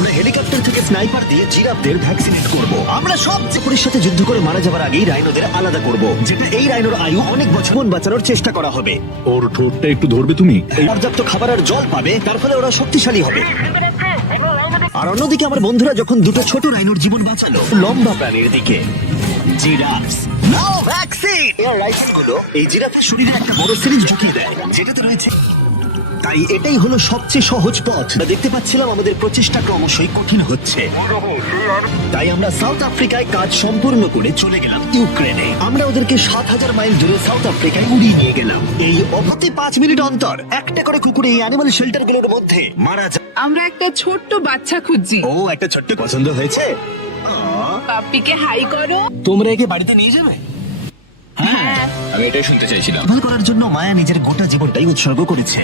আমরা হেলিকপ্টার থেকে স্নাইপার দিয়ে জিরাফদের ভ্যাকসিনেট করব। আমরা সব জেপুরের সাথে যুদ্ধ করে মারা যাবার আগেই রাইনোদের আলাদা করব, যেটা এই রাইনোর আয়ু অনেক বছর বাঁচানোর চেষ্টা করা হবে। ওর ঠোঁটটা একটু ধরবে তুমি? এই পর্যাপ্ত খাবার আর জল পাবে, তার ফলে ওরা শক্তিশালী হবে। আর অন্যদিকে আমার বন্ধুরা যখন দুটো ছোট রাইনোর জীবন বাঁচালো লম্বা প্রাণীর দিকে, জিরাফস। নাও ভ্যাকসিন। এর রাইফেলগুলো এই জিরাফের শরীরে একটা বড় সিরিঞ্জ ঢুকিয়ে দেয়, যেটাতে রয়েছে। তাই এটাই হলো সবচেয়ে সহজ পথ। দেখতে পাচ্ছিলাম আমাদের প্রচেষ্টা ক্রমশই কঠিন হচ্ছে। তাই আমরা সাউথ আফ্রিকায় কাজ সম্পূর্ণ করে চলে গেলাম ইউক্রেনে। আমরা ওদেরকে 7,000 মাইল দূরে সাউথ আফ্রিকায় উড়িয়ে নিয়ে গেলাম। এই অবধি 5 মিনিট অন্তর একটা করে কুকুর এই অ্যানিমাল শেল্টার গুলোর মধ্যে মারা যায়। আমরা একটা ছোট্ট বাচ্চা খুঁজছি। ও, একটা ছোট্ট পছন্দ হয়েছে। পাপ্পিকে হাই করো। তোমরা একে বাড়িতে নিয়ে যাবে? হ্যাঁ, আমি এটাই শুনতে চাইছিলাম। করার জন্য মায়া নিজের গোটা জীবনটাই উৎসর্গ করেছে।